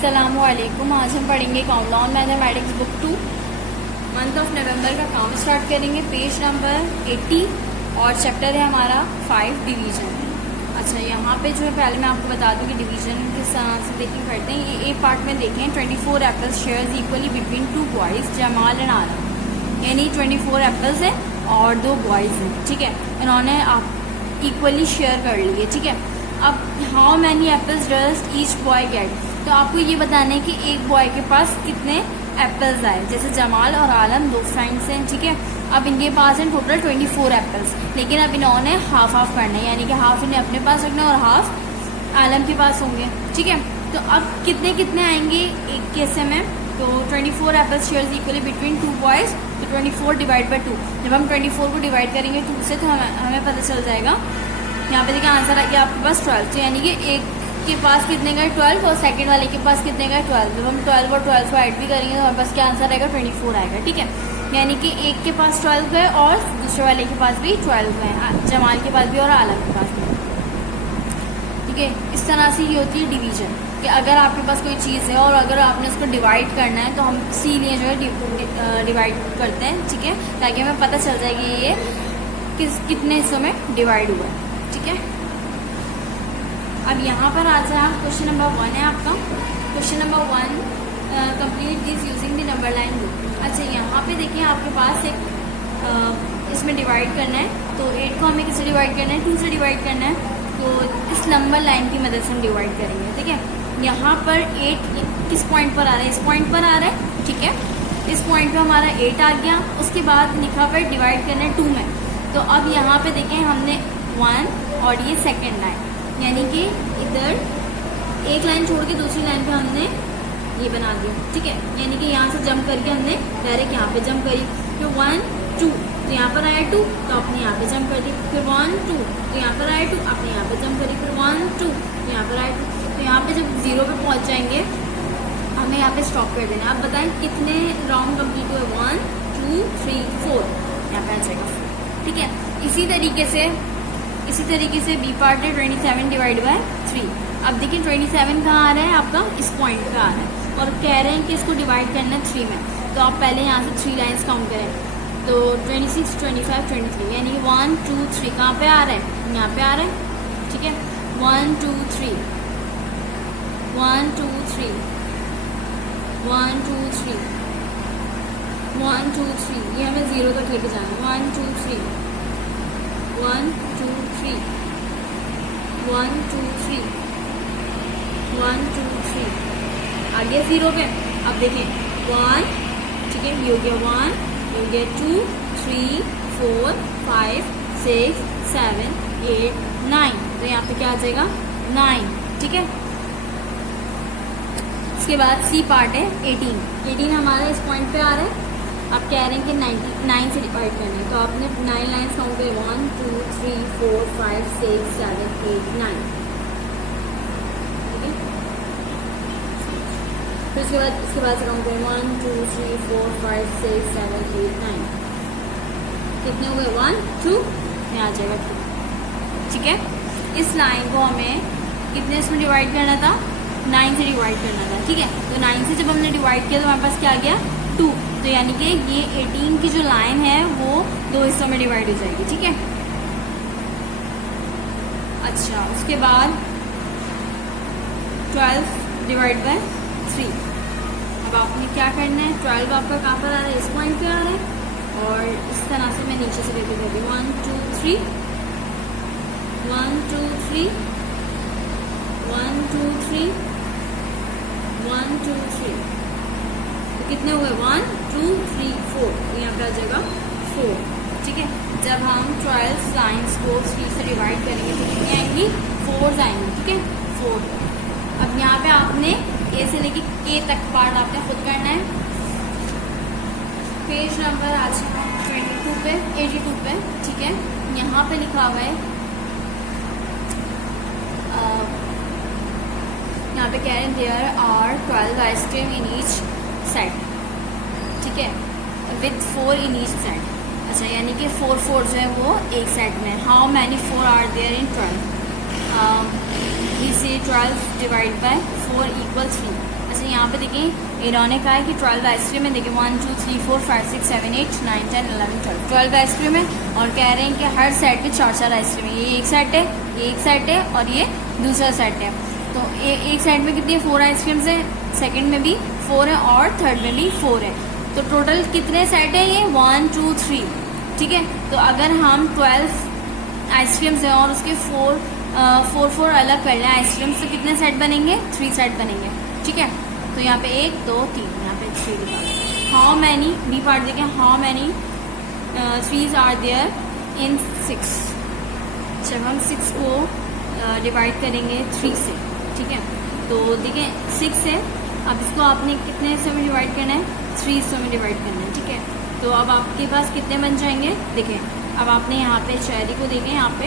अस्सलामुअलैकुम। आज हम पढ़ेंगे countdown mathematics book 2 month of November का काम स्टार्ट करेंगे। पेज नंबर 80 और चैप्टर है हमारा 5 डिवीजन। अच्छा, यहाँ पे जो है पहले मैं आपको बता दूँ कि डिवीजन किस तरह से देखिए करते हैं। ये एक पार्ट में देखें 24 apples shares equally between 2 boys Jamal and Alam, यानी 24 एप्पल्स है और 2 बॉयज़ हैं। ठीक है, इन्होंने आप इक्वली शेयर कर लिए। ठीक है, अब how many apples does each boy get, तो आपको ये बताना है कि एक बॉय के पास कितने एप्पल्स आए। जैसे जमाल और आलम 2 फ्रेंड्स हैं। ठीक है, अब इनके पास हैं टोटल 24 एप्पल्स, लेकिन अब इन्होंने हाफ हाफ करना है, यानी कि हाफ इन्हें अपने पास रखना और हाफ आलम के पास होंगे। ठीक है, तो अब कितने कितने आएंगे एक केसे में, तो 24 apples shares equally between 2 boys, तो 24 डिवाइड बाई 2। जब हम 24 को डिवाइड करेंगे 2 से तो हमें पता चल जाएगा। यहाँ पे देखिए आंसर आ गया आपके पास 12, तो यानी कि एक के पास कितने का 12 और सेकंड वाले के पास कितने का 12। जब हम 12 और 12 को ऐड भी करेंगे तो हमारे पास क्या आंसर आएगा 24 आएगा। ठीक है, यानी कि एक के पास 12 है और दूसरे वाले के पास भी 12 है, जमाल के पास भी और आलम के पास भी। ठीक है, इस तरह से ये होती है डिवीजन, कि अगर आपके पास कोई चीज़ है और अगर आपने उसको डिवाइड करना है तो हम इसीलिए जो है डिवाइड करते हैं। ठीक है, ताकि हमें पता चल जाए कि ये कितने हिस्सों में डिवाइड हुआ है। ठीक है, अब यहाँ पर आ जाए क्वेश्चन नंबर 1 है आपका। Question number 1, complete this using the number line rule. अच्छा, यहाँ पे देखिए आपके पास एक इसमें डिवाइड करना है, तो 8 को हमें किससे डिवाइड करना है, 2 से डिवाइड करना है, तो इस नंबर लाइन की मदद से हम डिवाइड करेंगे। ठीक है, यहाँ पर 8 किस पॉइंट पर आ रहा है, इस पॉइंट पर आ रहा है। ठीक है, इस पॉइंट पर हमारा 8 आ गया, उसके बाद लिखा पर डिवाइड करना है 2 में। तो अब यहाँ पे देखें हमने 1 और ये सेकेंड लाइन, यानी कि इधर एक लाइन छोड़ के दूसरी लाइन पे हमने ये बना दिया। ठीक है, यानी कि यहाँ से जंप करके हमने डायरेक्ट यहाँ पे जंप करी, फिर 1 2, तो यहाँ पर आया 2 तो आपने यहाँ पे जंप कर दी, फिर 1 2, तो यहाँ पर आया 2 आपने यहाँ पे जंप करी, फिर 1 2, तो यहाँ पर आया 2। तो यहाँ पे जब 0 पे पहुँच जाएंगे हमें यहाँ पे स्टॉप कर देना है। आप बताएं कितने राउंड कंप्लीट हुए, 1 2 3 4, यहाँ पे आ जाएगा। ठीक है, इसी तरीके से बी पार्ट है 27 डिवाइड बाय 3। अब देखिए 27 कहाँ आ रहा है आपका, इस पॉइंट पे आ रहा है और कह रहे हैं कि इसको डिवाइड करना है 3 में। तो आप पहले यहाँ से 3 लाइन्स काउंट करें, तो 26 25 23, यानी कि 1 2 3 कहाँ पे आ रहा है, यहाँ पे आ रहा है। ठीक है, 1 2 3 1 2 3 1 2 3 1 2 3, ये हमें 0 तक लेके जाना है। 1 2 3 1 2 3 1 2 3 1 2 3, आ गया 0 पे। अब देखें 1, ठीक है, ये हो गया 1, ये हो गया 2 3 4 5 6 7 8 9, तो यहाँ पे क्या आ जाएगा 9। ठीक है, इसके बाद सी पार्ट है 18 हमारा इस पॉइंट पे आ रहा है। आप कह रहे हैं कि 9 से डिवाइड करना है, तो आपने 9 लाइन्स काउंट करें, 1 2 3 4 5 6 7 8 9। ठीक है, फिर इसके बाद से काउंट करें 1 2 3 4 5 6 7 8 9, कितने हुए 1 2 में आ जाएगा 2। ठीक है, इस लाइन को हमें कितने इसमें डिवाइड करना था, 9 से डिवाइड करना था। ठीक है, तो 9 से जब हमने डिवाइड किया तो हमारे पास क्या आ गया 2, तो यानी कि ये 18 की जो लाइन है वो 2 हिस्सों में डिवाइड हो जाएगी। ठीक है, अच्छा, उसके बाद 12 डिवाइड बाय 3। अब आपने क्या करना है, 12 आपका कहाँ पर आ रहा है, इस पॉइंट पे आ रहा है, और इस तरह से मैं नीचे से लेके जाती हूँ 1 2 3 1 2 3 1 2 3 1 2 3, तो कितने हुए 1 2 3 4, तो यहाँ पे आ जाएगा 4। ठीक है, जब हम 12 लाइन्स को 3 से डिवाइड करेंगे तो कितनी आएंगी, 4 आएंगी। ठीक है, 4। अब यहाँ पे आपने ए से लेके के तक पार्ट आपने खुद करना है। पेज नंबर आज 22 पे 82 पे। ठीक है, यहाँ पे लिखा हुआ है, यहाँ पे कह रहे हैं there are 12 ice cream in each set. ठीक है, विथ 4 इन ईच सेट। अच्छा, यानी कि 4 4 जो है वो एक सेट में। How many 4 are there in 12, we say 12 divide by 4 equal 3। देखिए इन्होंने कहा है कि 12 आइसक्रीम है। देखिए 1 2 3 4 5 6 7 8 9 10 11 12 12 आइसक्रीम है और कह रहे हैं कि हर सेट में 4-4 आइसक्रीम है। ये एक सेट है, ये एक सेट है और ये दूसरा सेट है। तो एक सेट में कितनी है, 4 आइसक्रीम्स है, सेकंड में भी 4 है और थर्ड में भी 4 है। तो टोटल कितने सेट है ये, 1 2 3, ठीक है। तो अगर हम 12 आइसक्रीम्स हैं और उसके 4 अलग कर लें आइसक्रीम्स, तो कितने सेट बनेंगे, 3 सेट बनेंगे, ठीक है। तो यहाँ पे 1 2 3, यहाँ पे 3 लिखा। हाउ मैनी, बी पार्ट देखें, how many 3s are there in 6। जब हम 6 को डिवाइड करेंगे 3 से, ठीक है, तो देखिए 6 है, अब इसको आपने कितने हिस्सों में डिवाइड करना है, 3 हिस्सों में डिवाइड करना है, ठीक है। तो अब आपके पास कितने बन जाएंगे, देखिए अब आपने यहाँ पे चेरी को देखें, यहाँ पे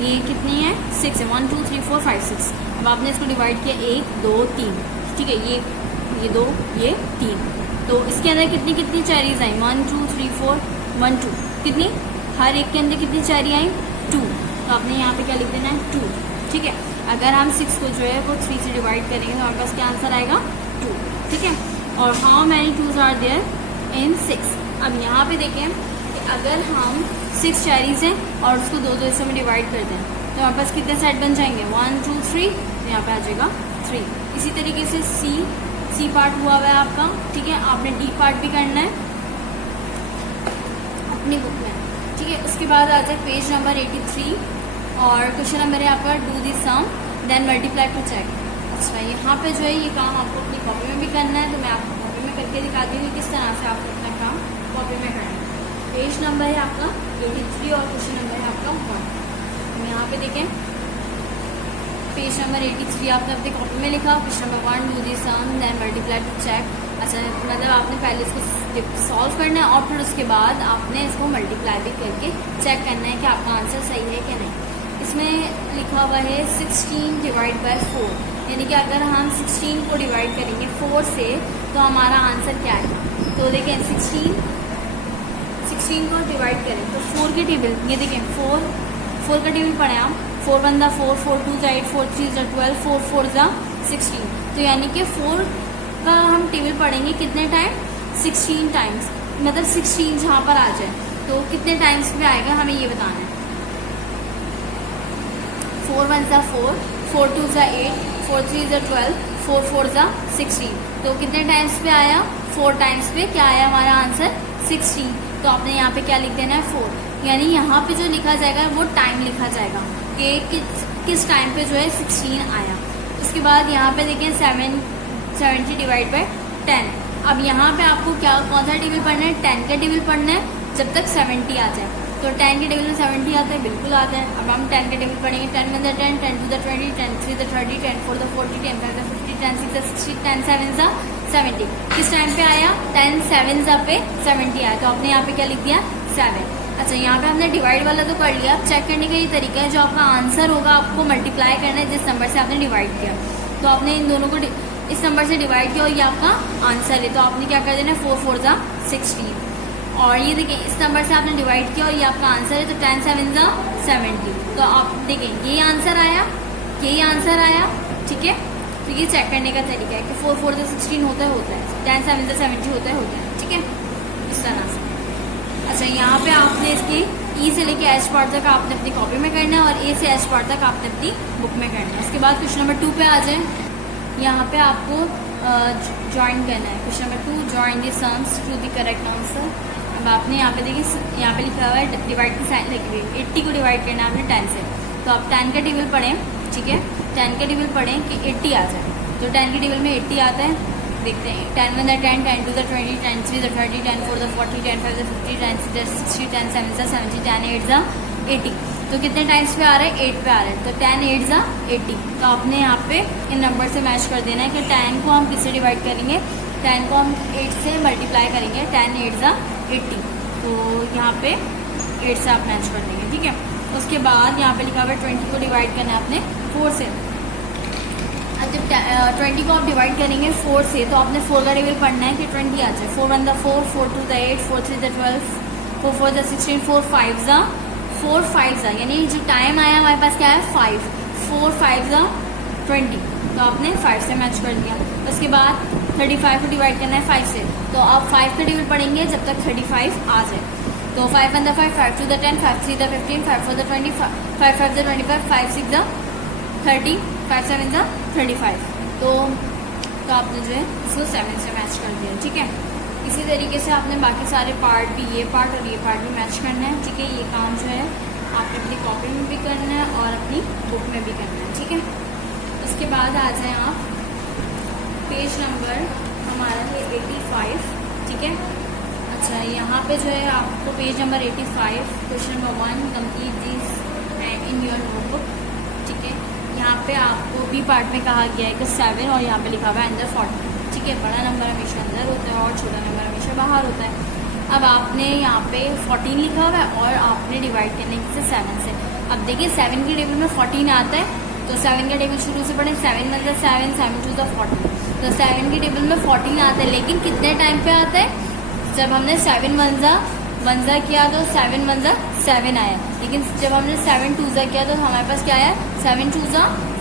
ये कितनी है, 6 है, 1 2 3 4 5 6। अब आपने इसको डिवाइड किया 1 2 3, ठीक है, ये 2 ये 3। तो इसके अंदर कितनी कितनी चेरीज आई, 1 2 3 4 1 2, कितनी, हर एक के अंदर कितनी चेरी आई, 2। तो आपने यहाँ पे क्या लिख देना है, 2, ठीक है। अगर हम 6 को जो है वो 3 से डिवाइड करेंगे तो हमारे पास क्या आंसर आएगा, 2, ठीक है। और how many 2s are there in 6। अब यहाँ पे देखें कि अगर हम 6 चेरीज हैं और उसको 2 हिस्सों में डिवाइड कर दें तो हमारे पास कितने सेट बन जाएंगे, 1 2 3, तो यहाँ पे आ जाएगा 3। इसी तरीके से सी पार्ट हुआ हुआ है आपका, ठीक है। आपने डी पार्ट भी करना है अपनी बुक में, ठीक है। उसके बाद आ जाए पेज नंबर 83 और क्वेश्चन नंबर है आपका, do the sum then multiply to check. अच्छा, यहाँ पे जो है ये काम आपको अपनी कॉपी में भी करना है, तो मैं आपको कॉपी में करके दिखाती हूँ किस तरह से आपको अपना काम कॉपी में करना है। पेज नंबर है आपका 83 और क्वेश्चन नंबर है आपका 1। यहाँ पे देखें पेज नंबर 83 आपने अपनी कॉपी में लिखा, question number 1 do the sum then multiply to check. अच्छा, मतलब आपने पहले इसको सॉल्व करना है और फिर उसके बाद आपने इसको मल्टीप्लाई भी करके चेक करना है कि आपका आंसर सही है कि नहीं। इसमें लिखा हुआ है 16 डिवाइड बाय 4, यानी कि अगर हम 16 को डिवाइड करेंगे 4 से तो हमारा आंसर क्या है। तो देखें 16 को डिवाइड करें तो 4 के टेबल, ये देखें 4 का टेबल पढ़े आप, 4 1 4 4 2 8 4 3 12 4 4 16। तो यानी कि 4 का हम टेबल पढ़ेंगे कितने टाइम, 16 टाइम्स, मतलब 16 जहाँ पर आ जाए तो कितने टाइम्स पे आएगा हमें ये बताना है। 4 1 4, 4 2 8, 4 3 12, 4 4 16। तो कितने टाइम्स पे आया, 4 टाइम्स पे क्या आया हमारा आंसर, 16। तो आपने यहाँ पे क्या लिख देना है, 4, यानी यहाँ पे जो लिखा जाएगा वो टाइम लिखा जाएगा कि किस टाइम पे जो है 16 आया। उसके बाद यहाँ पे देखें 70 डिवाइड बाय 10। अब यहाँ पे आपको क्या, कौन सा टेबल पढ़ना है, 10 का टेबल पढ़ना है जब तक 70 आ जाए। तो 10 के टेबल में 70 आता है, बिल्कुल आता है। अब हम 10 के टेबल पढ़ेंगे, 10 1 10, 10 2 20, 10 3 30, 10 4 40, 10 5 50, 10 6 60, 10 7 70। किस टाइम पे आया, 10 7 पे 70 आया, तो आपने यहाँ पे क्या लिख दिया, 7। अच्छा, यहाँ पे हमने डिवाइड वाला तो कर लिया। अब चेक करने का ये तरीका है, जो आपका आंसर होगा आपको मल्टीप्लाई करना है जिस नंबर से आपने डिवाइड किया। तो आपने इन दोनों को इस नंबर से डिवाइड किया और ये आपका आंसर है, तो आपने क्या कर देना है, 4 4 16। और ये देखिए इस नंबर से आपने डिवाइड किया और ये आपका आंसर है, तो 10 7 70। तो आप देखें ये आंसर आया, यही आंसर आया, ठीक है। तो ये चेक करने का तरीका है कि 4 4 16 होता है, 10 7 70 होता है, ठीक है, इस तरह से। अच्छा, यहाँ पे आपने इसके ई से लेके एच पार्ट तक आपने अपनी कॉपी में करना है और ए से एच पार्ट तक आपने अपनी बुक में करना है। उसके बाद क्वेश्चन नंबर 2 पे आ जाए। यहाँ पे आपको ज्वाइन करना है। Question number 2, join the sums to the correct answer. अब आपने यहाँ पे देखिए, यहाँ पे लिखा हुआ है डिवाइड की साइन लगी हुई है, 80 को डिवाइड करना है आपने 10 से। तो आप 10 का टेबल पढ़ें, ठीक है, 10 का टेबल पढ़ें कि 80 आ जाए। तो 10 के टेबल में 80 आता है, देखते हैं। 10 1 10, 10 2 20, 10 3 30, 10 4 40, 10 5 50, 10 6 60, 10 7 70, 10 8 80। तो कितने टाइम्स पे आ रहा है, 8 पे आ रहा है, तो 10 8 80। तो आपने यहाँ पे इन नंबर से मैच कर देना है कि 10 को हम किससे डिवाइड करेंगे, 10 को हम 8 से मल्टीप्लाई करेंगे, 10 8 80। तो यहाँ पे 8 से आप मैच कर देंगे, ठीक है। उसके बाद यहाँ पे लिखा हुआ है 20 को डिवाइड करना है आपने 4 से। जब 20 को आप डिवाइड करेंगे 4 से, तो आपने 4 का टेबल पढ़ना है कि 20 आ जाए। 4 1 4, 4 2 8, 4 3 12, 4 4 16, 4 5 यानी जो टाइम आया हमारे पास क्या है, 5, 4 5 20। तो आपने 5 से मैच कर दिया। उसके बाद 35 को डिवाइड करना है 5 से, तो आप 5 का टेबल पढ़ेंगे जब तक 35 आ जाए। तो 5 1 5, 5 2 10, 5 3 15, 5 4 20, 5 5 25, 5 6 30, 5 7 35। तो आपने जो है इसको 7 से मैच कर दिया, ठीक है। इसी तरीके से आपने बाकी सारे पार्ट भी, ये पार्ट और ये पार्ट भी मैच करना है, ठीक है। ये काम जो है आपने अपनी कॉपी में भी करना है और अपनी बुक में भी करना है, ठीक है। उसके बाद आ जाए आप पेज नंबर हमारा है 85, ठीक है। अच्छा, यहाँ पे जो है आपको page number 85 question number 1 complete this in your notebook, ठीक है। यहाँ पे आपको बी पार्ट में कहा गया है कि 7 और यहाँ पे लिखा हुआ है अंदर 40, ठीक है। बड़ा नंबर हमेशा अंदर होता है और छोटा नंबर हमेशा बाहर होता है। अब आपने यहाँ पे 14 लिखा हुआ है और आपने डिवाइड करने से 7 से। अब देखिए 7 के टेबल में 14 आता है, तो 7 का टेबल शुरू से पढ़े, 7 मतलब 7 7 2 40, तो 7 के टेबल में 14 आता है, लेकिन कितने टाइम पे आता है? जब हमने 7 1 किया तो 7 1 7 आया, लेकिन जब हमने 7 2 किया तो हमारे पास क्या आया? 7 2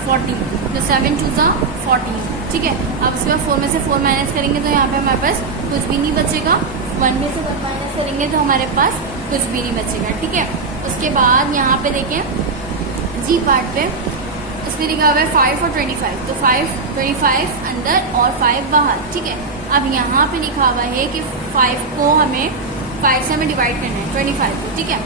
40, तो 7 2 40, ठीक है। अब उसके बाद 4 में से 4 माइनस करेंगे तो यहाँ पे हमारे पास कुछ भी नहीं बचेगा। 1 में से 1 माइनस करेंगे तो हमारे पास कुछ भी नहीं बचेगा, ठीक है। उसके बाद यहाँ पे देखें जी पार्ट पे, उसमें लिखा हुआ है 5 और 25, तो 5 25 अंदर और 5 बाहर, ठीक है। अब यहाँ पे लिखा हुआ है कि 5 को हमें 5 से हमें डिवाइड करना है 25 को, ठीक है।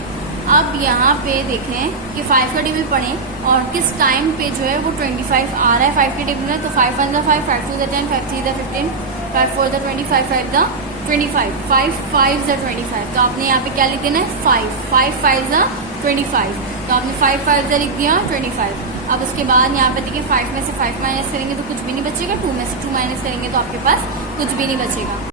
अब यहाँ पे देखें कि 5 का टेबल पढ़ें और किस टाइम पे जो है वो 25 आ रहा है 5 के टेबल में, तो 5 1 5, 5 2 10, 5 3 15, 5 4 20, 5 5 25, 5 5 25, तो आपने यहाँ पे क्या लिख देना है? 5 5 5 25, तो आपने 5 5 लिख दिया 25। अब उसके बाद यहाँ पे देखिए 5 में से 5 माइनस करेंगे तो कुछ भी नहीं बचेगा, 2 में से 2 माइनस करेंगे तो आपके पास कुछ भी नहीं बचेगा।